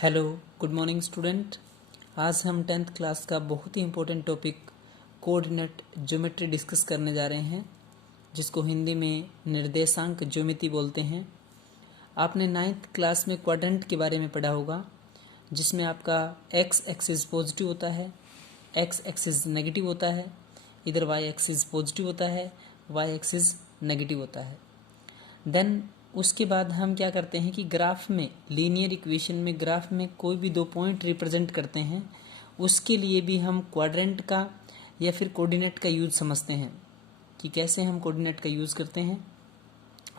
Hello, good morning student. आज हम 10th class का बहुत ही important topic coordinate geometry discuss करने जा रहे हैं, जिसको हिंदी में निर्देशांक ज्योमिति बोलते हैं। आपने 9th क्लास में क्वाड्रेंट के बारे में पढ़ा होगा, जिसमें आपका एक्स एक्सिस पॉजिटिव होता है, एक्स एक्सिस नेगेटिव होता है, इधर वाई एक्सिस पॉजिटिव होता है, वाई एक्सिस नेगेटिव होता है। देन उसके बाद हम क्या करते हैं कि ग्राफ में, लीनियर इक्वेशन में ग्राफ में कोई भी दो पॉइंट रिप्रेजेंट करते हैं, उसके लिए भी हम क्वाड्रेंट का या फिर कोऑर्डिनेट का यूज समझते हैं कि कैसे हम कोऑर्डिनेट का यूज़ करते हैं।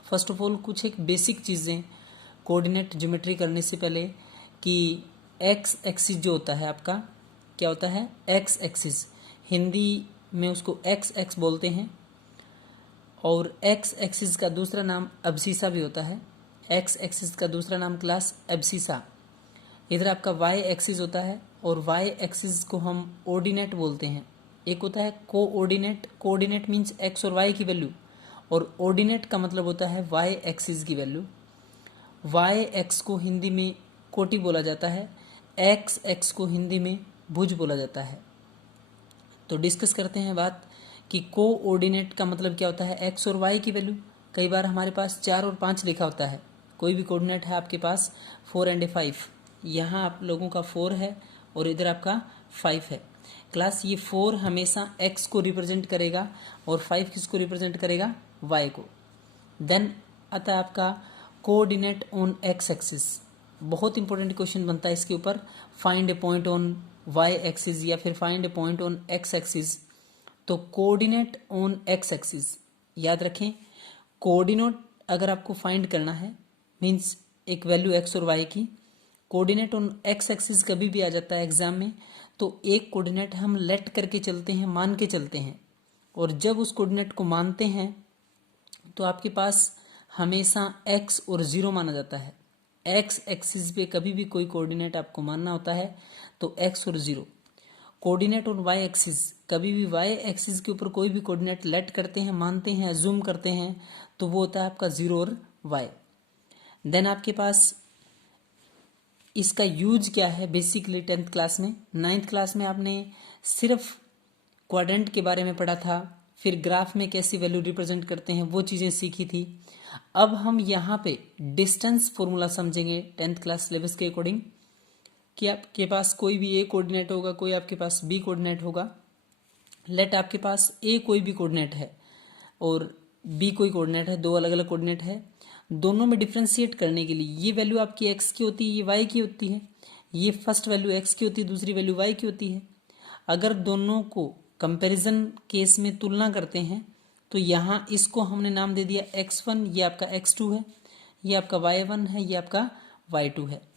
फर्स्ट ऑफ ऑल कुछ एक बेसिक चीज़ें कोऑर्डिनेट ज्योमेट्री करने से पहले कि एक्स एक्सिस जो होता है आपका क्या होता है, एक्स एक्सिस, हिंदी में उसको एक्स एक्स बोलते हैं, और एक्स एक्सिस का दूसरा नाम अब्सीसा भी होता है। एक्स एक्सिस का दूसरा नाम क्लास एब्सीसा। इधर आपका वाई एक्सिस होता है, और वाई एक्सिस को हम ऑर्डिनेट बोलते हैं। एक होता है कोऑर्डिनेट, कोऑर्डिनेट मीन्स एक्स और वाई की वैल्यू, और ऑर्डिनेट का मतलब होता है वाई एक्सिस की वैल्यू। वाई एक्स को हिंदी में कोटि बोला जाता है, एक्स एक्स को हिंदी में भुज बोला जाता है। तो डिस्कस करते हैं बात कि कोऑर्डिनेट का मतलब क्या होता है, एक्स और वाई की वैल्यू। कई बार हमारे पास 4 और 5 लिखा होता है, कोई भी कोऑर्डिनेट है आपके पास 4 एंड 5, यहाँ आप लोगों का 4 है और इधर आपका 5 है। क्लास ये 4 हमेशा एक्स को रिप्रेजेंट करेगा और 5 किसको रिप्रेजेंट करेगा, वाई को। देन आता है आपका कोऑर्डिनेट ऑन एक्स एक्सिस। बहुत इंपॉर्टेंट क्वेश्चन बनता है इसके ऊपर, find a point on y axis या फिर find a point on x axis. तो कोऑर्डिनेट ऑन एक्स एक्सिस याद रखें, कोऑर्डिनेट अगर आपको फाइंड करना है मींस एक वैल्यू एक्स और वाई की, कोऑर्डिनेट ऑन एक्स एक्सिस कभी भी आ जाता है एग्जाम में, तो एक कोऑर्डिनेट हम लेट करके चलते हैं, मान के चलते हैं, और जब उस कोऑर्डिनेट को मानते हैं तो आपके पास हमेशा एक्स और जीरो माना जाता है। एक्स एक्सिस पे कभी भी कोई कोऑर्डिनेट आपको मानना होता है तो एक्स और zero. Coordinate on y axis, कभी भी वाई एक्सिस के ऊपर कोई भी कोऑर्डिनेट लेट करते हैं, मानते हैं, अज्यूम करते हैं, तो वो होता है आपका जीरो और वाई। देन आपके पास इसका यूज क्या है बेसिकली 10th क्लास में। 9th क्लास में आपने सिर्फ क्वाड्रेंट के बारे में पढ़ा था, फिर ग्राफ में कैसी वैल्यू रिप्रेजेंट करते हैं वो चीज़ें सीखी थी। अब हम यहाँ पे डिस्टेंस फॉर्मूला समझेंगे 10th क्लास सिलेबस के अकॉर्डिंग, कि आपके पास कोई भी ए कोऑर्डिनेट होगा, कोई आपके पास बी कोऑर्डिनेट होगा। लेट आपके पास ए कोई भी कोऑर्डिनेट है और बी कोई कोऑर्डिनेट है, दो अलग अलग कोऑर्डिनेट है। दोनों में डिफ्रेंशिएट करने के लिए ये वैल्यू आपकी एक्स की होती है, ये वाई की होती है, ये फर्स्ट वैल्यू एक्स की होती है, दूसरी वैल्यू वाई की होती है। अगर दोनों को कंपैरिजन केस में तुलना करते हैं तो यहाँ इसको हमने नाम दे दिया x1, ये आपका x2 है, ये आपका y1 है, ये आपका y2 है।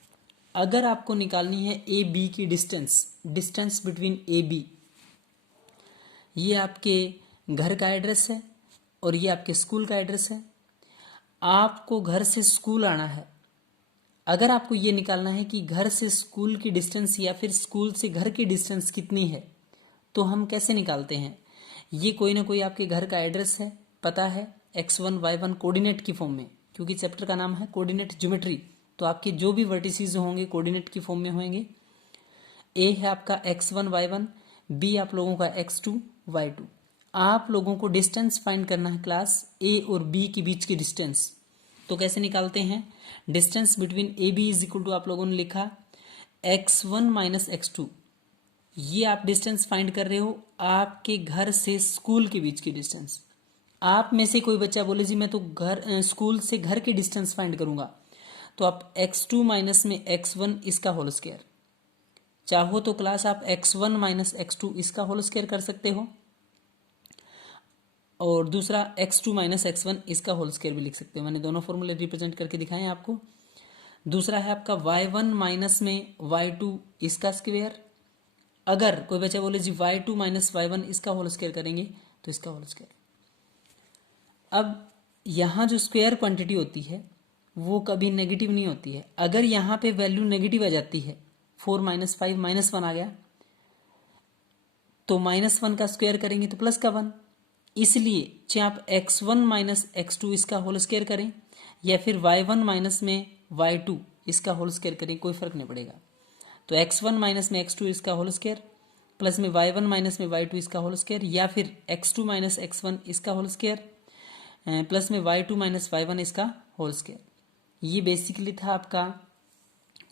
अगर आपको निकालनी है ए बी की distance, distance between A B, ये आपके घर का एड्रेस है और ये आपके स्कूल का एड्रेस है। आपको घर से स्कूल आना है, अगर आपको ये निकालना है कि घर से स्कूल की डिस्टेंस या फिर स्कूल से घर की डिस्टेंस कितनी है, तो हम कैसे निकालते हैं। ये कोई ना कोई आपके घर का एड्रेस है, पता है, x1 y1 कोऑर्डिनेट की फॉर्म में, क्योंकि चैप्टर का नाम है कोऑर्डिनेट ज्योमेट्री, तो आपके जो भी वर्टिसेस होंगे कोऑर्डिनेट की फॉर्म में होंगे। ए है आपका x1 y1, बी आप लोगों का x2 y2। आप लोगों को डिस्टेंस फाइंड करना है क्लास, ए और बी के बीच की डिस्टेंस। तो कैसे निकालते हैं, distance between A B is equal to आप लोगों ने लिखा x1 माइनस x2। ये आप डिस्टेंस फाइंड कर रहे हो आपके घर से स्कूल के बीच की डिस्टेंस। आप में से कोई बच्चा बोले जी मैं तो घर स्कूल से घर की डिस्टेंस फाइंड करूंगा, तो आप x2 माइनस में x1 इसका होल स्क्वायर, चाहो तो क्लास आप x1 माइनस x2 इसका होल स्क्वायर कर सकते हो, और दूसरा x2 माइनस x1 इसका होल स्क्वायर भी लिख सकते हो। मैंने दोनों फॉर्मूले रिप्रेजेंट करके दिखाए हैं आपको। दूसरा है आपका y1 माइनस में y2 इसका स्क्वायर। अगर कोई बच्चा बोले जी y2 माइनस y1 इसका होल स्क्वायर करेंगे तो इसका होल स्क्वायर। अब यहाँ जो स्क्वायर क्वांटिटी होती है वो कभी नेगेटिव नहीं होती है। अगर यहाँ पे वैल्यू नेगेटिव आ जाती है, 4 माइनस 5 माइनस 1 आ गया, तो माइनस 1 का स्क्वायर करेंगे तो प्लस का 1। इसलिए चाहे आप x1 माइनस x2 इसका होल स्क्वायर करें या फिर y1 माइनस में y2 इसका होल स्क्वायर करें कोई फर्क नहीं पड़ेगा। तो x1 माइनस में x2 इसका होल स्क्वायर प्लस में y1 माइनस में y2 इसका होल स्क्वायर, या फिर x2 माइनस x1 इसका होल स्क्वायर प्लस में y2 माइनस y1 इसका होल स्क्वायर। ये बेसिकली था आपका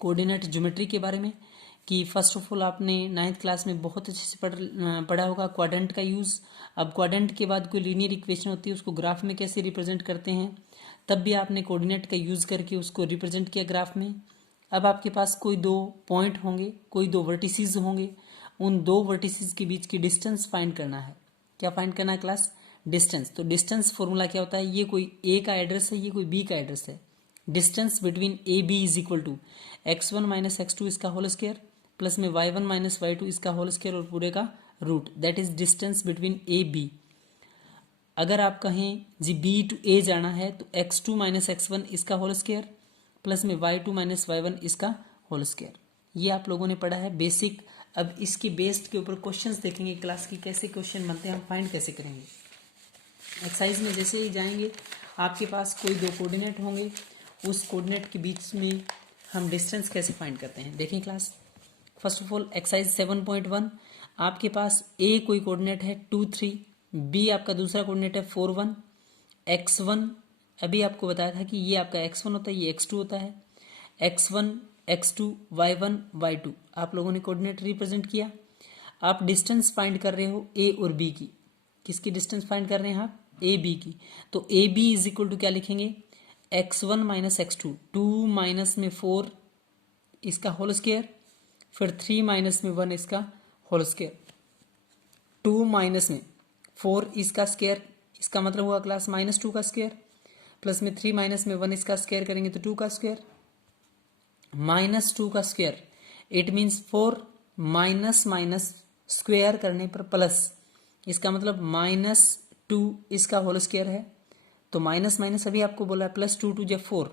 कोऑर्डिनेट ज्योमेट्री के बारे में कि फर्स्ट ऑफ ऑल आपने 9th क्लास में बहुत अच्छे से पढ़ा होगा क्वाड्रेंट का यूज़। अब क्वाड्रेंट के बाद कोई लीनियर इक्वेशन होती है उसको ग्राफ में कैसे रिप्रेजेंट करते हैं, तब भी आपने कोऑर्डिनेट का यूज़ करके उसको रिप्रेजेंट किया ग्राफ में। अब आपके पास कोई दो पॉइंट होंगे, कोई दो वर्टिसेस होंगे, उन दो वर्टिसेस के बीच की डिस्टेंस फाइंड करना है। क्या फाइंड करना है क्लास? डिस्टेंस। तो डिस्टेंस फॉर्मूला क्या होता है? ये कोई ए का एड्रेस है, ये कोई बी का एड्रेस है। Distance between A B is equal to x1 minus x2 इसका होल स्क्वायर प्लस में y1 माइनस y2 इसका होल स्क्वायर और पूरे का root, that is distance between A B. अगर आप कहें जी बी टू ए जाना है तो x2 माइनस x1 इसका होल स्क्वायर प्लस में y2 माइनस y1 इसका होल स्क्वायर। ये आप लोगों ने पढ़ा है बेसिक। अब इसके बेस्ड के ऊपर क्वेश्चंस देखेंगे क्लास की, कैसे क्वेश्चन बनते हैं, हम फाइंड कैसे करेंगे। एक्सरसाइज में जैसे ही जाएंगे आपके पास कोई दो कोऑर्डिनेट होंगे, उस कोऑर्डिनेट के बीच में हम डिस्टेंस कैसे फाइंड करते हैं देखें class. First of all exercise 7.1 आपके पास ए कोई कोऑर्डिनेट है 2 3, बी आपका दूसरा कोऑर्डिनेट है 4 1, x1 अभी आपको बताया था कि ये आपका x1 होता है, ये x2 होता है, x1 x2 y1 y2 आप लोगों ने कोऑर्डिनेट रिप्रेजेंट किया। आप डिस्टेंस फाइंड कर रहे हो ए और बी की। किसकी डिस्टेंस फाइंड कर रहे हैं आप? ए बी की। तो A B is equal to क्या लिखेंगे? x1 माइनस x2, 2 माइनस में 4 इसका होल स्क्वायर, फिर 3 माइनस में 1 इसका होल स्क्वायर, 2 माइनस में 4 इसका स्क्वायर, इसका मतलब हुआ क्लास -2 का स्क्वायर, प्लस में 3 माइनस में 1 इसका स्क्वायर करेंगे तो 2 का स्क्वायर, -2 का square, it means 4 minus minus square करने पर प्लस, इसका मतलब -2 इसका होल स्क्वायर है। तो माइनस माइनस अभी आपको बोला है प्लस 2 2 जब 4,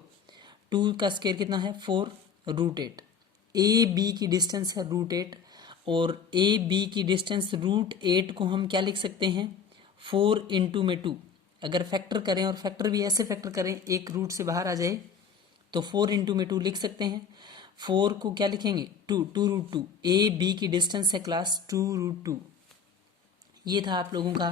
2 का स्क्वायर कितना है? 4 √8। ए बी की डिस्टेंस है √8 और ए बी की डिस्टेंस √8 को हम क्या लिख सकते हैं? 4 इंटू में 2। अगर फैक्टर करें और फैक्टर भी ऐसे फैक्टर करें एक रूट से बाहर आ जाए तो 4 इंटू में 2 लिख सकते हैं। 4 को क्या लिखेंगे? 2 √2। ए बी की डिस्टेंस है क्लास 2 √2। ये था आप लोगों का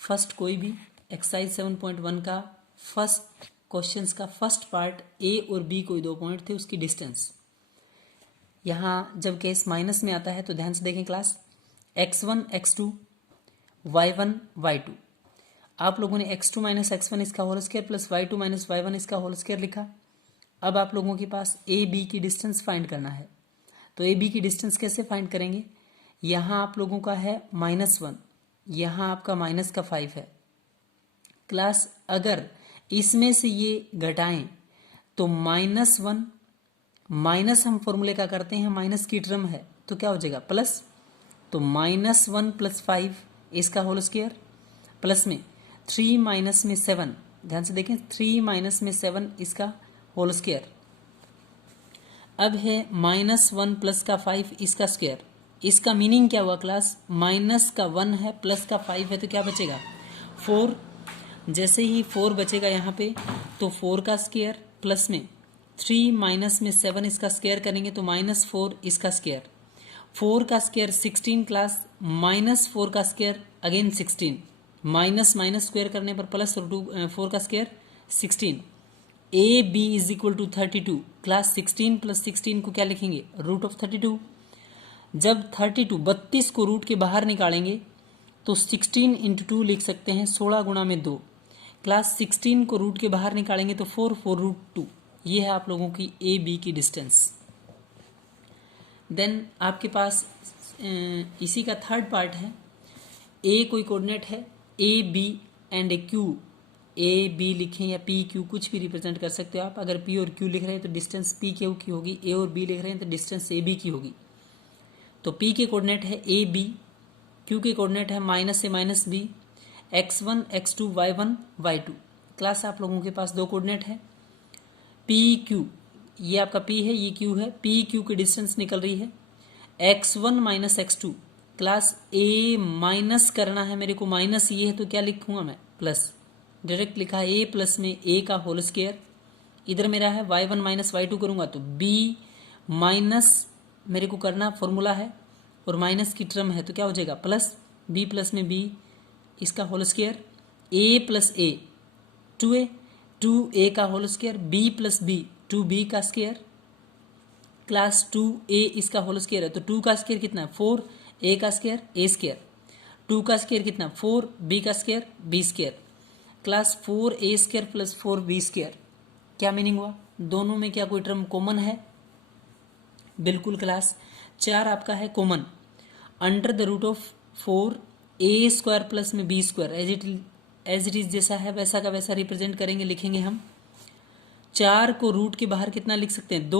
फर्स्ट कोई भी एक्सरसाइज 7.1 का फर्स्ट क्वेश्चंस का फर्स्ट पार्ट। ए और बी कोई दो पॉइंट थे, उसकी डिस्टेंस। यहाँ जब केस माइनस में आता है तो ध्यान से देखें class. x1 x2 y1 y2 आप लोगों ने x2 माइनस x1 इसका whole square plus y2 minus y1 इसका होल स्क्वायर लिखा। अब आप लोगों के पास ए बी की डिस्टेंस फाइंड करना है। तो ए बी की डिस्टेंस कैसे फाइंड करेंगे? यहाँ आप लोगों का है -1, यहाँ आपका -5 है क्लास। अगर इसमें से ये घटाएं तो -1 माइनस हम फॉर्मूले का करते हैं, माइनस की टर्म है तो क्या हो जाएगा? प्लस। तो -1 प्लस 5 इसका होल स्क्वायर प्लस में 3 माइनस में 7, ध्यान से देखें 3 माइनस में 7 इसका होल स्क्वायर। अब है -1 प्लस का 5 इसका स्क्वायर। इसका मीनिंग क्या हुआ क्लास? माइनस का 1 है प्लस का 5 है तो क्या बचेगा? 4। जैसे ही 4 बचेगा यहाँ पे तो 4 का स्क्वायर प्लस में 3 माइनस में 7 इसका स्क्वायर करेंगे तो -4 इसका स्क्वायर। 4 का स्क्वायर 16 क्लास, -4 का square again 16, minus minus square करने पर प्लस और 4 का square 16। A B is equal to 32 class. 16 plus 16 को क्या लिखेंगे? √32। जब 32 को रूट के बाहर निकालेंगे तो 16 इंटू 2 लिख सकते हैं, 16 गुणा में 2 क्लास। 16 को रूट के बाहर निकालेंगे तो 4 √2। ये है आप लोगों की ए बी की डिस्टेंस। देन आपके पास इसी का थर्ड पार्ट है। ए कोई कोऑर्डिनेट है ए b and a q. A b लिखें या पी क्यू कुछ भी रिप्रेजेंट कर सकते हो आप। अगर पी और क्यू लिख रहे हैं तो डिस्टेंस पी क्यू की होगी, ए और बी लिख रहे हैं तो डिस्टेंस ए बी की होगी। तो पी के कोऑर्डिनेट है ए बी, क्यू के कोऑर्डिनेट है माइनस से minus b, x1 x2 y1 y2। Class आप लोगों के पास दो कोऑर्डिनेट है पी क्यू, ये आपका पी है ये क्यू है, पी क्यू की डिस्टेंस निकल रही है x1 माइनस x2। क्लास ए माइनस करना है मेरे को, माइनस ये है तो क्या लिखूंगा मैं? प्लस। डायरेक्ट लिखा है ए प्लस में ए का होल स्क्वायर इधर मेरा है y1 माइनस y2 करूंगा तो b माइनस मेरे को करना फॉर्मूला है और माइनस की टर्म है तो क्या हो जाएगा प्लस b प्लस में b इसका whole square a plus a 2a 2a का whole square b plus b 2b का स्क्वायर क्लास 2a इसका होल स्क्वायर है तो 2 का स्क्वायर कितना है 4 a का स्क्वायर a स्क्वायर 2 का स्क्वायर कितना 4 b का square b square class 4a square plus 4b square. क्या मीनिंग हुआ? दोनों में क्या कोई टर्म कॉमन है? बिल्कुल क्लास। 4 आपका है common. Under the root of 4a square plus में b square as it is जैसा है वैसा का वैसा रिप्रेजेंट करेंगे, लिखेंगे हम। 4 को रूट के बाहर कितना लिख सकते हैं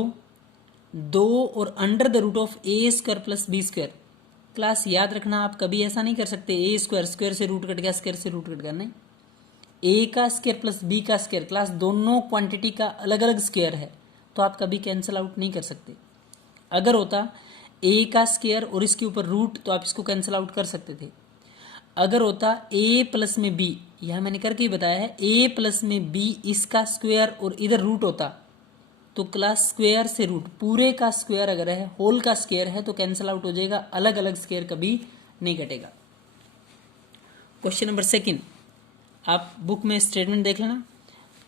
2 और under the root of a square plus b square. Class याद रखना आप कभी ऐसा नहीं कर सकते a स्क्वायर स्क्वायर से रूट कट गया स्क्वायर से रूट कट गया, नहीं। a का स्क्वायर प्लस b का स्क्वायर, क्लास दोनों क्वांटिटी का अलग अलग स्क्वायर है तो आप कभी कैंसिल आउट नहीं कर सकते। अगर होता a का स्क्वायर और इसके ऊपर रूट तो आप इसको कैंसिल आउट कर सकते थे। अगर होता a प्लस में b, यह मैंने करके ही बताया है, a प्लस में b इसका स्क्वायर और इधर रूट होता तो क्लास स्क्वायर से रूट पूरे का स्क्वायर अगर है होल का स्क्वायर है तो कैंसिल आउट हो जाएगा, अलग अलग स्क्वायर कभी नहीं कटेगा। क्वेश्चन नंबर 2, आप बुक में स्टेटमेंट देख लेना।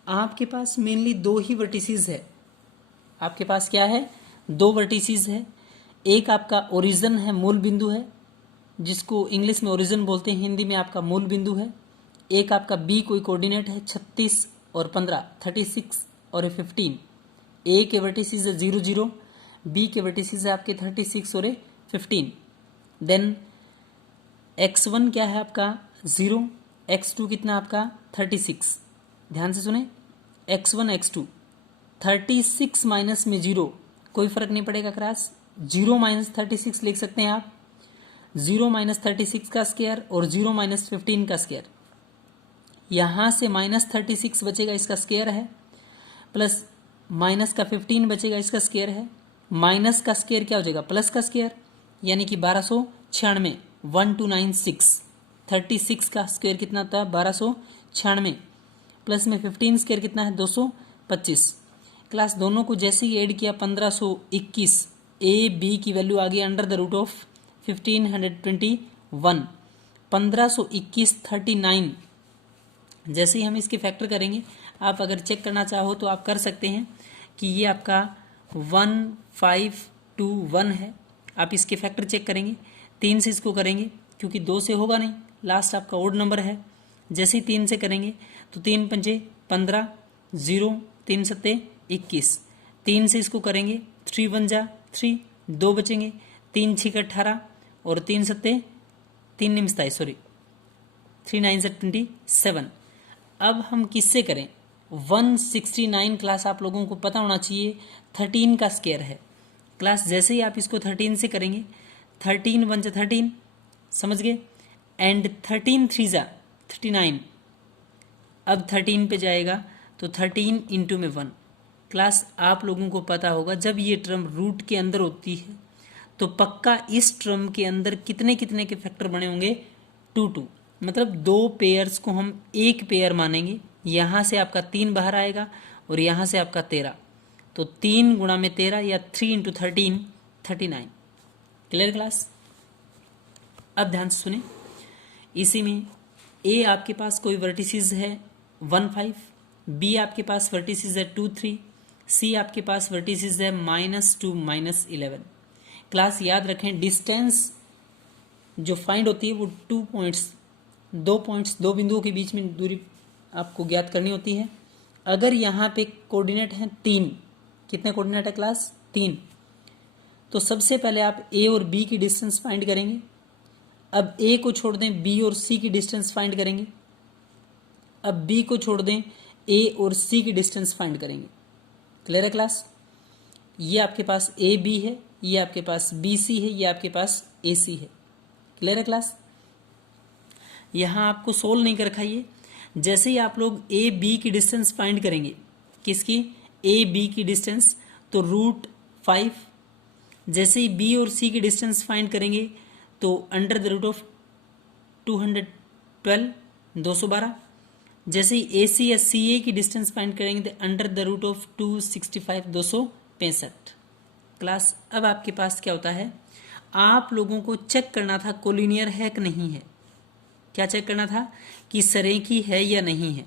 आपके पास मेनली 2 ही वर्टिसेस है। आपके पास क्या है? 2 वर्टिसेस है। एक आपका ओरिजिन है, मूल बिंदु है, जिसको इंग्लिश में ओरिजिन बोलते हैं, हिंदी में आपका मूल बिंदु है। एक आपका बी कोई कोऑर्डिनेट है 36 और 15, 36 और 15। ए के वर्टिसेस है 0 0, बी के वर्टिसेस है आपके 36 और 15। देन x1 क्या है आपका 0, x2 कितना आपका 36। ध्यान से सुने, x1 x2 36 माइनस में 0 कोई फर्क नहीं पड़ेगा क्लास, 0 माइनस 36 लिख सकते हैं आप। 0 माइनस 36 का स्क्वायर और 0 माइनस 15 का स्क्वायर, यहां से माइनस 36 बचेगा इसका स्क्वायर है, प्लस माइनस का 15 बचेगा इसका स्क्वायर है, माइनस का स्क्वायर क्या हो जाएगा प्लस का स्क्वायर, यानी कि 1296 1296। 36 का स्क्वायर कितना होता है 1296, प्लस में 15 स्क्वायर कितना है 225। क्लास दोनों को जैसे ही ऐड किया 1521, ए बी की वैल्यू आ गई अंडर द रूट ऑफ 1521। 1521 39। जैसे ही हम इसके फैक्टर करेंगे, आप अगर चेक करना चाहो तो आप कर सकते हैं कि ये आपका 1521 है। आप इसके फैक्टर चेक करेंगे, 3 से इसको करेंगे क्योंकि 2 से होगा नहीं, लास्ट आपका ओड नंबर है। जैसे ही 3 से करेंगे तो 3 पंजे 15, 0 3 सत्ते 21। 3 से इसको करेंगे 3 1 जा 3, 2 बचेंगे, 3 6 18 और 3 सत्ते 3 निम्सताई 3 9 से 27। अब हम किससे करें? 169 क्लास आप लोगों को पता होना चाहिए 13 का स्क्वायर है। क्लास जैसे ही आप इसको 13 से करेंगे, 13 1 जा 13, समझ गए, एंड 13 3 जा 39। अब 13 पे जाएगा तो 13 इंटू में 1। क्लास आप लोगों को पता होगा जब ये टर्म रूट के अंदर होती है तो पक्का इस टर्म के अंदर कितने कितने के फैक्टर बने होंगे 2 2, मतलब 2 पेयर्स को हम एक पेयर मानेंगे। यहां से आपका 3 बाहर आएगा और यहां से आपका 13, तो 3 गुणा में 13 या 3 इंटू 13 39। Clear class? अब ध्यान से सुने, इसी में ए आपके पास कोई वर्टिसेस है 1 5, बी आपके पास वर्टिसेस है 2 3, सी आपके पास वर्टिसेस है -2 -11। क्लास याद रखें, डिस्टेंस जो फाइंड होती है वो 2 पॉइंट्स 2 बिंदुओं के बीच में दूरी आपको ज्ञात करनी होती है। अगर यहाँ पे कोऑर्डिनेट है 3, कितने कोऑर्डिनेट है क्लास 3, तो सबसे पहले आप ए और बी की डिस्टेंस फाइंड करेंगे। अब ए को छोड़ दें, बी और सी की डिस्टेंस फाइंड करेंगे। अब बी को छोड़ दें, ए और सी की डिस्टेंस फाइंड करेंगे। क्लियर है क्लास? ये आपके पास ए बी है, ये आपके पास बी सी है, ये आपके पास ए सी है। क्लियर है क्लास? यहां आपको सोल्व नहीं कर रखा ये। जैसे ही आप लोग ए बी की डिस्टेंस फाइंड करेंगे, किसकी? ए बी की डिस्टेंस, तो √5। जैसे ही बी और सी की डिस्टेंस फाइंड करेंगे तो अंडर द रूट ऑफ 212 212। जैसे ही ए सी या सी ए की डिस्टेंस फाइंड करेंगे तो under the root of 265 265 class. अब आपके पास क्या होता है, आप लोगों को चेक करना था कोलिनियर है कि नहीं है। क्या चेक करना था कि सरेखी है या नहीं है।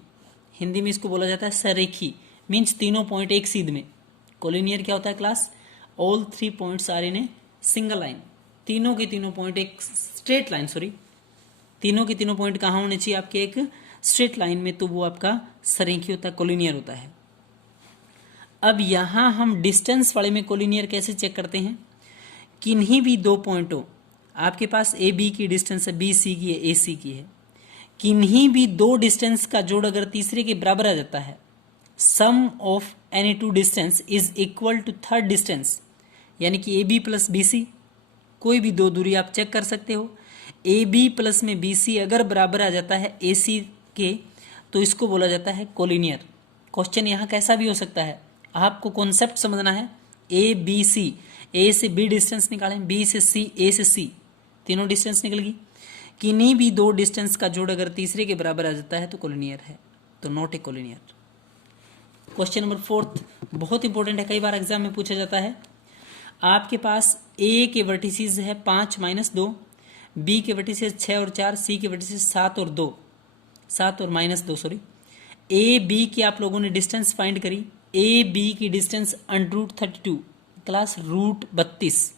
हिंदी में इसको बोला जाता है सरेखी, मीन्स तीनों पॉइंट एक सीध में। कोलिनियर क्या होता है class, all 3 points are in a single line, तीनों के तीनों पॉइंट एक स्ट्रेट लाइन, सॉरी तीनों के तीनों पॉइंट कहाँ होने चाहिए आपके, एक स्ट्रेट लाइन में, तो वो आपका सरेखी होता है, कोलिनियर होता है। अब यहां हम डिस्टेंस वाले में कोलिनियर कैसे चेक करते हैं, किन्हीं भी दो पॉइंटों, आपके पास ए बी की डिस्टेंस है, बी सी की है, ए सी की है, किन्हीं भी दो डिस्टेंस का जोड़ अगर तीसरे के बराबर आ जाता है, sum of any two distance is equal to third distance, यानी कि A B plus B C, कोई भी दो दूरी आप चेक कर सकते हो, ए बी प्लस में बी सी अगर बराबर आ जाता है ए सी के, तो इसको बोला जाता है कोलिनियर। क्वेश्चन यहाँ कैसा भी हो सकता है, आपको कॉन्सेप्ट समझना है। ए बी सी, ए से बी डिस्टेंस निकालें, बी से सी, ए से सी, तीनों डिस्टेंस निकल गई, किन्हीं भी दो डिस्टेंस का जोड़ अगर तीसरे के बराबर आ जाता है तो कोलिनियर है, तो not a collinear. Question number 4 बहुत इंपॉर्टेंट है, कई बार एग्जाम में पूछा जाता है। आपके पास ए के वर्टिसेस है 5 - 2, बी के वर्टिसेस 6 और 4, सी के वर्टिसेस 7 और 2, 7 और -2 सॉरी। ए बी की आप लोगों ने डिस्टेंस फाइंड करी, ए बी की डिस्टेंस √32 क्लास √37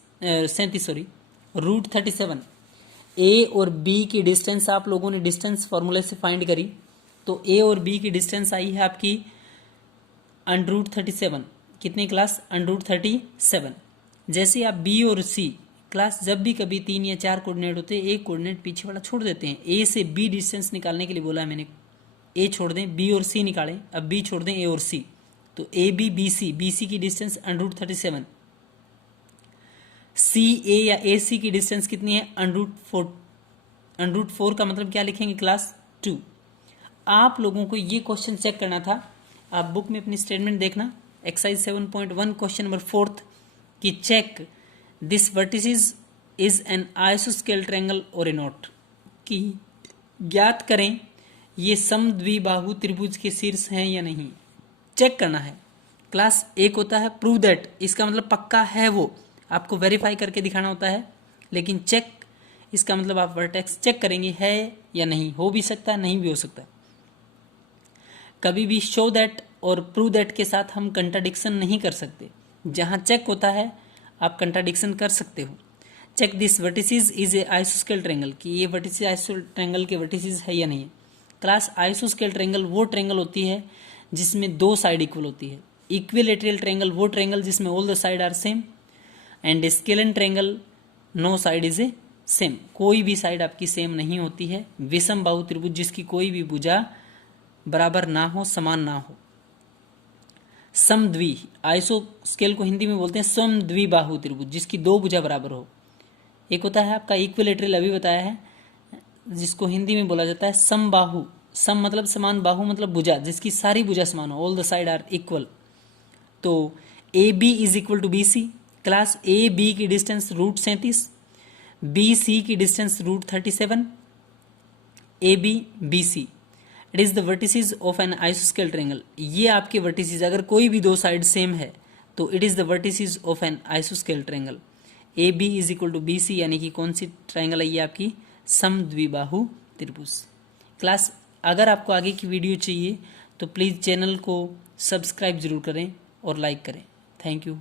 ए और बी की डिस्टेंस आप लोगों ने डिस्टेंस फॉर्मूले से फाइंड करी, तो ए और बी की डिस्टेंस आई है आपकी √37, कितनी क्लास √37। जैसे आप बी और सी क्लास, जब भी कभी 3 या 4 कोऑर्डिनेट होते हैं, एक कोऑर्डिनेट पीछे वाला छोड़ देते हैं। ए से बी डिस्टेंस निकालने के लिए बोला है मैंने, ए छोड़ दें, बी और सी निकालें, अब बी छोड़ दें, ए और सी, तो ए बी बी सी की डिस्टेंस √37, सी ए या ए सी की डिस्टेंस कितनी है √4 का मतलब क्या लिखेंगे क्लास 2। आप लोगों को ये क्वेश्चन चेक करना था, आप बुक में अपनी स्टेटमेंट देखना, एक्सरसाइज 7.1 क्वेश्चन नंबर 4 कि check this vertices is an आइसोस्केल ट्रायंगल और ए नॉट, कि ज्ञात करें ये समद्विबाहु त्रिभुज के शीर्ष हैं या नहीं, चेक करना है क्लास। एक होता है प्रूव दैट, इसका मतलब पक्का है, वो आपको वेरीफाई करके दिखाना होता है, लेकिन चेक इसका मतलब आप वर्टेक्स चेक करेंगे है या नहीं, हो भी सकता है नहीं भी हो सकता। कभी भी शो दैट और प्रूव दैट के साथ हम कंट्राडिक्शन नहीं कर सकते, जहां चेक होता है आप कंट्राडिक्शन कर सकते हो। Check this vertices is a आइसोस्केल ट्रायंगल, कि ये वर्टिसेस आइसोस्केल ट्रायंगल के वर्टिसेस है या नहीं है। क्लास आइसोस्केल ट्रायंगल वो ट्रायंगल होती है जिसमें दो साइड इक्वल होती है। इक्विलैटरल ट्रायंगल वो ट्रायंगल जिसमें all the side are same, and scalene triangle no side is a same, कोई भी साइड आपकी सेम नहीं होती है। विषम बाहु त्रिभुज जिसकी कोई भी भुजा बराबर ना हो, समान ना हो। समद्वि आइसोस्केल को हिंदी में बोलते हैं समद्विबाहु त्रिभुज, जिसकी दो भुजा बराबर हो। एक होता है आपका इक्विलैटरल, अभी बताया है, जिसको हिंदी में बोला जाता है समबाहु। सम मतलब समान, बाहु मतलब भुजा, जिसकी सारी भुजा समान हो, all the side are equal. तो A B is equal to B C, class A B की डिस्टेंस √37, बी सी की distance √37, A B B C, it is the vertices of an आइसोस्केल ट्रायंगल। ये आपके वर्टिसेस, अगर कोई भी दो साइड सेम है तो it is the vertices of an आइसोस्केल triangle. A B is equal to B C, यानी कि कौन सी ट्रायंगल है ये आपकी समद्विबाहु त्रिभुज। क्लास अगर आपको आगे की वीडियो चाहिए तो प्लीज़ चैनल को सब्सक्राइब जरूर करें और लाइक करें। Thank you.